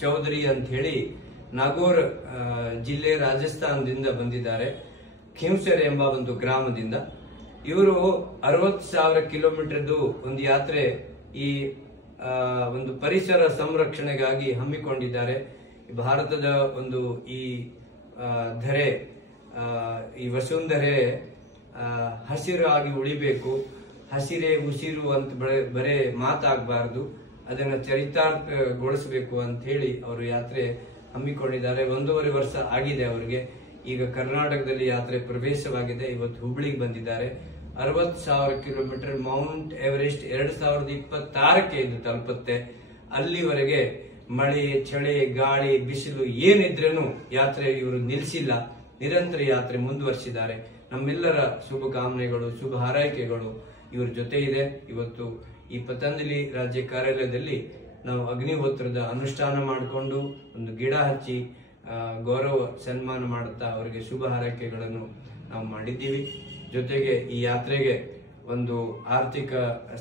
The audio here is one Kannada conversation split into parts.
ಚೌಧರಿ ಅಂತ ಹೇಳಿ ನಾಗೋರ್ ಜಿಲ್ಲೆ ರಾಜಸ್ಥಾನದಿಂದ ಬಂದಿದ್ದಾರೆ. ಖಿಂಸರ್ ಎಂಬ ಒಂದು ಗ್ರಾಮದಿಂದ ಇವರು 60,000 ಕಿಲೋಮೀಟರ್ದು ಒಂದು ಯಾತ್ರೆ ಈ ಒಂದು ಪರಿಸರ ಸಂರಕ್ಷಣೆಗಾಗಿ ಹಮ್ಮಿಕೊಂಡಿದ್ದಾರೆ. ಭಾರತದ ಒಂದು ಈ ಧರೆ ಈ ವಸುಂಧರೆ ಹಸಿರು ಆಗಿ ಉಳಿಬೇಕು, ಹಸಿರೇ ಉಸಿರು ಅಂತ ಬರೇ ಮಾತಾಗಬಾರದು, ಅದನ್ನ ಚರಿತಾರ್ಥಗೊಳಿಸಬೇಕು ಅಂತ ಹೇಳಿ ಅವರು ಯಾತ್ರೆ ಹಮ್ಮಿಕೊಂಡಿದ್ದಾರೆ. 1.5 ವರ್ಷ ಆಗಿದೆ ಅವರಿಗೆ. ಈಗ ಕರ್ನಾಟಕದಲ್ಲಿ ಯಾತ್ರೆ ಪ್ರವೇಶವಾಗಿದೆ. ಇವತ್ತು ಹುಬ್ಳಿಗೆ ಬಂದಿದ್ದಾರೆ. 60,000 ಕಿಲೋಮೀಟರ್ ಮೌಂಟ್ ಎವರೆಸ್ಟ್ 2026ಕ್ಕೆ ಇದು ತಲುಪುತ್ತೆ. ಅಲ್ಲಿವರೆಗೆ ಮಳೆ, ಚಳಿ, ಗಾಳಿ, ಬಿಸಿಲು ಏನಿದ್ರೇನು ಯಾತ್ರೆ ಇವರು ನಿಲ್ಲಿಸಿಲ್ಲ. ನಿರಂತರ ಯಾತ್ರೆ ಮುಂದುವರಿಸಿದ್ದಾರೆ. ನಮ್ಮೆಲ್ಲರ ಶುಭಕಾಮನೆಗಳು, ಶುಭ ಹಾರೈಕೆಗಳು ಇವ್ರ ಜೊತೆ ಇದೆ. ಇವತ್ತು ಈ ಪತಂಜಲಿ ರಾಜ್ಯ ಕಾರ್ಯಾಲಯದಲ್ಲಿ ನಾವು ಅಗ್ನಿಹೋತ್ರದ ಅನುಷ್ಠಾನ ಮಾಡಿಕೊಂಡು ಒಂದು ಗಿಡ ಹಚ್ಚಿ ಗೌರವ ಸನ್ಮಾನ ಮಾಡುತ್ತಾ ಅವರಿಗೆ ಶುಭ ಹಾರೈಕೆಗಳನ್ನು ನಾವು ಮಾಡಿದ್ದೀವಿ. ಜೊತೆಗೆ ಈ ಯಾತ್ರೆಗೆ ಒಂದು ಆರ್ಥಿಕ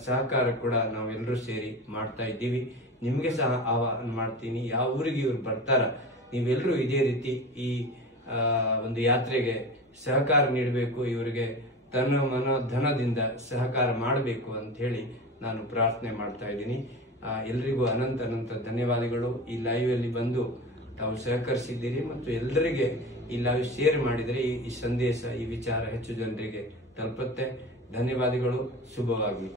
ಸಹಕಾರ ಕೂಡ ನಾವೆಲ್ಲರೂ ಸೇರಿ ಮಾಡ್ತಾ ಇದ್ದೀವಿ. ನಿಮಗೆ ಸಹ ಆಹ್ವಾನ ಮಾಡ್ತೀನಿ, ಯಾವ ಊರಿಗೆ ಇವ್ರು ಬರ್ತಾರ ನೀವೆಲ್ಲರೂ ಇದೇ ರೀತಿ ಈ ಒಂದು ಯಾತ್ರೆಗೆ ಸಹಕಾರ ನೀಡಬೇಕು, ಇವರಿಗೆ ತನ್ನ ಮನ ಧನದಿಂದ ಸಹಕಾರ ಮಾಡಬೇಕು ಅಂತ ಹೇಳಿ ನಾನು ಪ್ರಾರ್ಥನೆ ಮಾಡ್ತಾ ಇದ್ದೀನಿ. ಎಲ್ರಿಗೂ ಅನಂತ ಧನ್ಯವಾದಗಳು. ಈ ಲೈವ್ ಅಲ್ಲಿ ಬಂದು ತಾವು ಸಹಕರಿಸಿದ್ದೀರಿ ಮತ್ತು ಎಲ್ಲರಿಗೆ ಈ ಲೈವ್ ಶೇರ್ ಮಾಡಿದರೆ ಈ ಸಂದೇಶ, ಈ ವಿಚಾರ ಹೆಚ್ಚು ಜನರಿಗೆ ತಲುಪುತ್ತೆ. ಧನ್ಯವಾದಗಳು. ಶುಭವಾಗಿ.